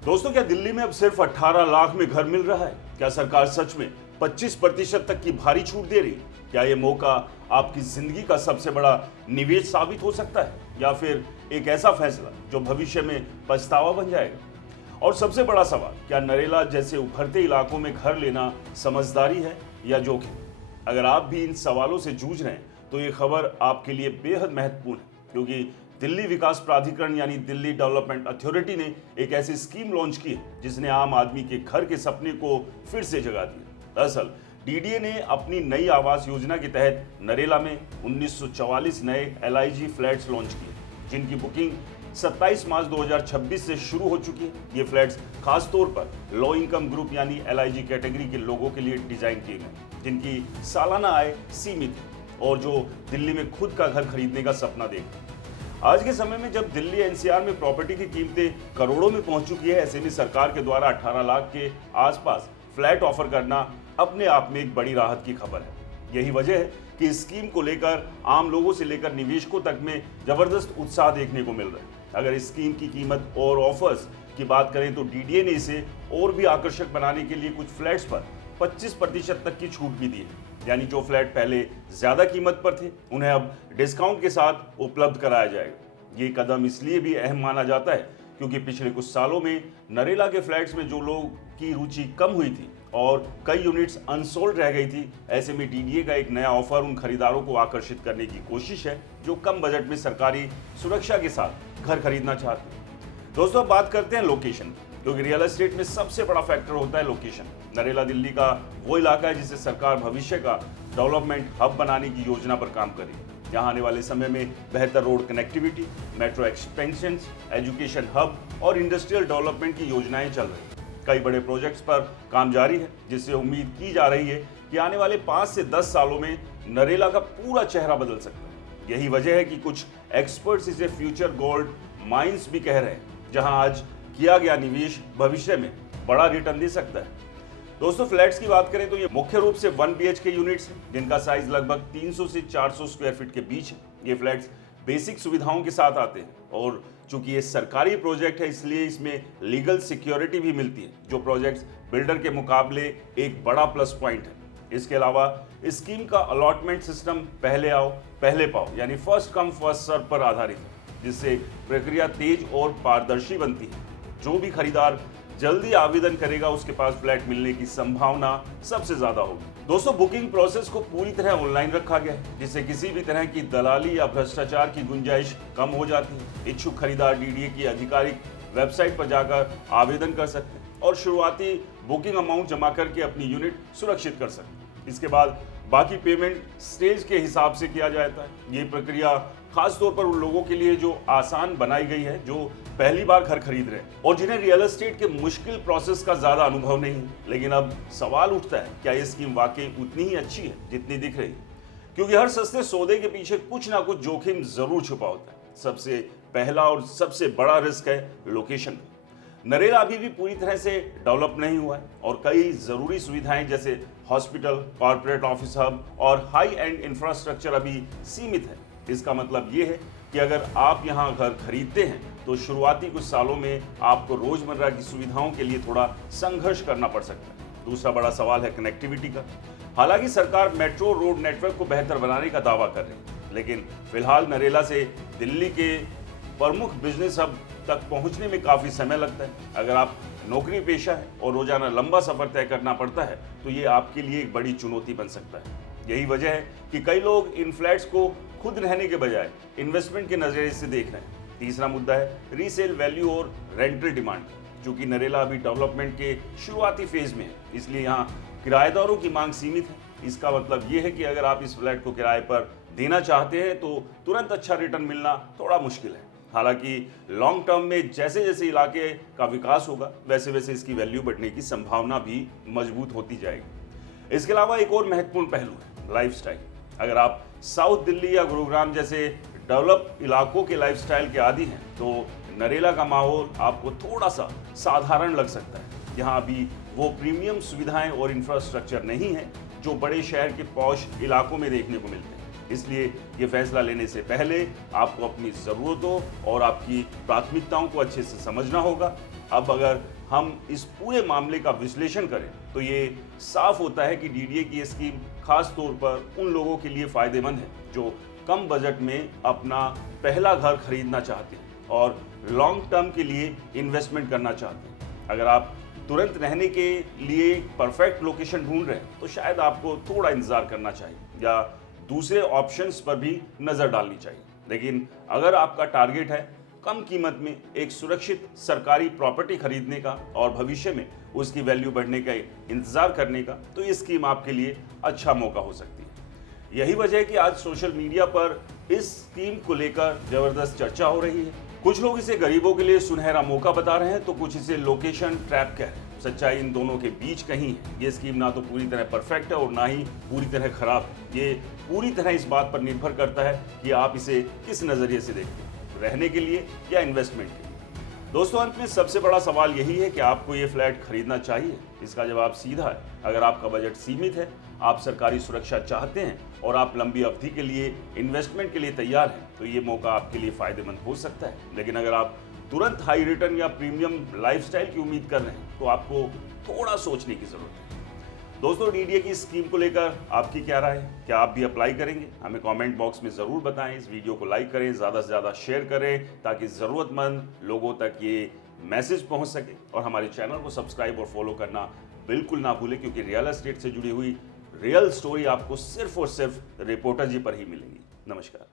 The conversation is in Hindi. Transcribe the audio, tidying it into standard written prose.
दोस्तों, क्या दिल्ली में अब सिर्फ 18 लाख में घर मिल रहा है? क्या सरकार सच में 25% तक की भारी छूट दे रही है? क्या ये मौका आपकी जिंदगी का सबसे बड़ा निवेश साबित हो सकता है, या फिर एक ऐसा फैसला जो भविष्य में पछतावा बन जाएगा? और सबसे बड़ा सवाल, क्या नरेला जैसे उभरते इलाकों में घर लेना समझदारी है या जोखिम? अगर आप भी इन सवालों से जूझ रहे हैं तो ये खबर आपके लिए बेहद महत्वपूर्ण है, क्योंकि दिल्ली विकास प्राधिकरण यानी दिल्ली डेवलपमेंट अथॉरिटी ने एक ऐसी स्कीम लॉन्च की है जिसने आम आदमी के घर के सपने को फिर से जगा दिया। दरअसल डीडीए ने अपनी नई आवास योजना के तहत नरेला में 1944 नए एलआईजी फ्लैट्स लॉन्च किए, जिनकी बुकिंग 27 मार्च 2026 से शुरू हो चुकी है। ये फ्लैट्स खास तौर पर लो इनकम ग्रुप यानी एलआईजी कैटेगरी के लोगों के लिए डिजाइन किए गए, जिनकी सालाना आय सीमित है और जो दिल्ली में खुद का घर खरीदने का सपना देखते हैं। आज के समय में जब दिल्ली एनसीआर में प्रॉपर्टी की कीमतें करोड़ों में पहुंच चुकी है, ऐसे में सरकार के द्वारा 18 लाख के आसपास फ्लैट ऑफर करना अपने आप में एक बड़ी राहत की खबर है। यही वजह है कि इस स्कीम को लेकर आम लोगों से लेकर निवेशकों तक में जबरदस्त उत्साह देखने को मिल रहा है। अगर इस स्कीम की कीमत और ऑफर्स की बात करें तो डीडीए ने इसे और भी आकर्षक बनाने के लिए कुछ फ्लैट्स पर 25% तक की छूट भी दी है। यानी जो फ्लैट पहले ज्यादा कीमत पर थे, उन्हें अब डिस्काउंट के साथ उपलब्ध कराया जाएगा। ये कदम इसलिए भी अहम माना जाता है क्योंकि पिछले कुछ सालों में नरेला के फ्लैट्स में जो लोगों की रुचि कम हुई थी और कई यूनिट्स अनसोल्ड रह गई थी। ऐसे में डीडीए का एक नया ऑफर उन खरीदारों को आकर्षित करने की कोशिश है जो कम बजट में सरकारी सुरक्षा के साथ घर खरीदना चाहते हैं। दोस्तों, अब बात करते हैं लोकेशन, क्योंकि रियल एस्टेट में सबसे बड़ा फैक्टर होता है लोकेशन। नरेला दिल्ली का वो इलाका है जिसे सरकार भविष्य का डेवलपमेंट हब बनाने की योजना पर काम कर रही है। यहाँ आने वाले समय में बेहतर road connectivity, metro expansion, education hub और इंडस्ट्रियल डेवलपमेंट की योजनाएं चल रही हैं। कई बड़े प्रोजेक्ट्स पर काम जारी है, जिससे उम्मीद की जा रही है कि आने वाले 5 से 10 सालों में नरेला का पूरा चेहरा बदल सकता है। यही वजह है कि कुछ एक्सपर्ट्स इसे फ्यूचर गोल्ड माइंस भी कह रहे हैं, जहां आज किया गया निवेश भविष्य में बड़ा रिटर्न दे सकता है। दोस्तों, फ्लैट्स की बात करें तो ये मुख्य रूप से 1 BHK यूनिट्स हैं, जिनका साइज लगभग 300 से 400 स्क्वायर फीट के बीच है। ये फ्लैट्स बेसिक सुविधाओं के साथ आते हैं और चूंकि ये सरकारी प्रोजेक्ट है, इसलिए इसमें लीगल सिक्योरिटी भी मिलती है, जो प्रोजेक्ट्स बिल्डर के मुकाबले एक बड़ा प्लस पॉइंट है। इसके अलावा इस स्कीम का अलॉटमेंट सिस्टम पहले आओ पहले पाओ यानी फर्स्ट कम फर्स्ट सर्व पर आधारित है, जिससे प्रक्रिया तेज और पारदर्शी बनती है। जो भी खरीदार जल्दी आवेदन करेगा, उसके पास फ्लैट मिलने की संभावना सबसे ज्यादा होगी। दोस्तों, बुकिंग प्रोसेस को पूरी तरह ऑनलाइन रखा गया है, जिससे किसी भी तरह की दलाली या भ्रष्टाचार की गुंजाइश कम हो जाती है। इच्छुक खरीदार डीडीए की आधिकारिक वेबसाइट पर जाकर आवेदन कर सकते हैं और शुरुआती बुकिंग अमाउंट जमा करके अपनी यूनिट सुरक्षित कर सकते हैं। इसके बाद बाकी पेमेंट स्टेज के हिसाब से किया जाता है। ये प्रक्रिया खास तौर पर उन लोगों के लिए जो आसान बनाई गई है, जो पहली बार घर खरीद रहे हैं और जिन्हें रियल एस्टेट के मुश्किल प्रोसेस का ज्यादा अनुभव नहीं है। लेकिन अब सवाल उठता है, क्या ये स्कीम वाकई उतनी ही अच्छी है जितनी दिख रही है? क्योंकि हर सस्ते सौदे के पीछे कुछ ना कुछ जोखिम जरूर छुपा होता है। सबसे पहला और सबसे बड़ा रिस्क है लोकेशन। नरेला अभी भी पूरी तरह से डेवलप नहीं हुआ है और कई जरूरी सुविधाएं जैसे हॉस्पिटल, कॉर्पोरेट ऑफिस हब और हाई एंड इंफ्रास्ट्रक्चर अभी सीमित है। इसका मतलब ये है कि अगर आप यहाँ घर खरीदते हैं तो शुरुआती कुछ सालों में आपको रोजमर्रा की सुविधाओं के लिए थोड़ा संघर्ष करना पड़ सकता है। दूसरा बड़ा सवाल है कनेक्टिविटी का। हालांकि सरकार मेट्रो रोड नेटवर्क को बेहतर बनाने का दावा कर रही है, लेकिन फिलहाल नरेला से दिल्ली के प्रमुख बिजनेस हब तक पहुंचने में काफी समय लगता है। अगर आप नौकरी पेशा है और रोजाना लंबा सफर तय करना पड़ता है तो ये आपके लिए एक बड़ी चुनौती बन सकता है। यही वजह है कि कई लोग इन फ्लैट्स को खुद रहने के बजाय इन्वेस्टमेंट के नजरिए से देख रहे हैं। तीसरा मुद्दा है रीसेल वैल्यू और रेंटल डिमांड। चूंकि नरेला अभी डेवलपमेंट के शुरुआती फेज में है, इसलिए यहाँ किराएदारों की मांग सीमित है। इसका मतलब ये है कि अगर आप इस फ्लैट को किराए पर देना चाहते हैं तो तुरंत अच्छा रिटर्न मिलना थोड़ा मुश्किल है। हालांकि लॉन्ग टर्म में जैसे जैसे इलाके का विकास होगा, वैसे वैसे इसकी वैल्यू बढ़ने की संभावना भी मजबूत होती जाएगी। इसके अलावा एक और महत्वपूर्ण पहलू है लाइफस्टाइल। अगर आप साउथ दिल्ली या गुरुग्राम जैसे डेवलप इलाकों के लाइफस्टाइल के आदी हैं तो नरेला का माहौल आपको थोड़ा सा साधारण लग सकता है। यहाँ अभी वो प्रीमियम सुविधाएं और इंफ्रास्ट्रक्चर नहीं है जो बड़े शहर के पॉश इलाकों में देखने को मिलते हैं। इसलिए ये फैसला लेने से पहले आपको अपनी ज़रूरतों और आपकी प्राथमिकताओं को अच्छे से समझना होगा। अब अगर हम इस पूरे मामले का विश्लेषण करें तो ये साफ होता है कि डीडीए की ये स्कीम खास तौर पर उन लोगों के लिए फायदेमंद है जो कम बजट में अपना पहला घर खरीदना चाहते हैं और लॉन्ग टर्म के लिए इन्वेस्टमेंट करना चाहते हैं। अगर आप तुरंत रहने के लिए परफेक्ट लोकेशन ढूंढ रहे हैं तो शायद आपको थोड़ा इंतजार करना चाहिए या दूसरे ऑप्शंस पर भी नजर डालनी चाहिए। लेकिन अगर आपका टारगेट है कम कीमत में एक सुरक्षित सरकारी प्रॉपर्टी खरीदने का और भविष्य में उसकी वैल्यू बढ़ने का इंतजार करने का, तो ये स्कीम आपके लिए अच्छा मौका हो सकती है। यही वजह है कि आज सोशल मीडिया पर इस स्कीम को लेकर जबरदस्त चर्चा हो रही है। कुछ लोग इसे गरीबों के लिए सुनहरा मौका बता रहे हैं तो कुछ इसे लोकेशन ट्रैप कह रहे हैं। सच्चाई इन दोनों के बीच कहीं है। ये स्कीम ना तो पूरी तरह परफेक्ट है और ना ही पूरी तरह खराब है। ये पूरी तरह इस बात पर निर्भर करता है कि आप इसे किस नजरिए से देखते हैं, रहने के लिए या इन्वेस्टमेंट के लिए। दोस्तों, अंत में सबसे बड़ा सवाल यही है कि आपको ये फ्लैट खरीदना चाहिए। इसका जवाब सीधा है। अगर आपका बजट सीमित है, आप सरकारी सुरक्षा चाहते हैं और आप लंबी अवधि के लिए इन्वेस्टमेंट के लिए तैयार हैं, तो ये मौका आपके लिए फायदेमंद हो सकता है। लेकिन अगर आप तुरंत हाई रिटर्न या प्रीमियम लाइफस्टाइल की उम्मीद कर रहे हैं तो आपको थोड़ा सोचने की जरूरत है। दोस्तों, डीडीए की स्कीम को लेकर आपकी क्या राय है? क्या आप भी अप्लाई करेंगे? हमें कमेंट बॉक्स में ज़रूर बताएं। इस वीडियो को लाइक करें, ज़्यादा से ज़्यादा शेयर करें ताकि ज़रूरतमंद लोगों तक ये मैसेज पहुंच सके। और हमारे चैनल को सब्सक्राइब और फॉलो करना बिल्कुल ना भूलें, क्योंकि रियल एस्टेट से जुड़ी हुई रियल स्टोरी आपको सिर्फ और सिर्फ रिपोर्टर जी पर ही मिलेंगी। नमस्कार।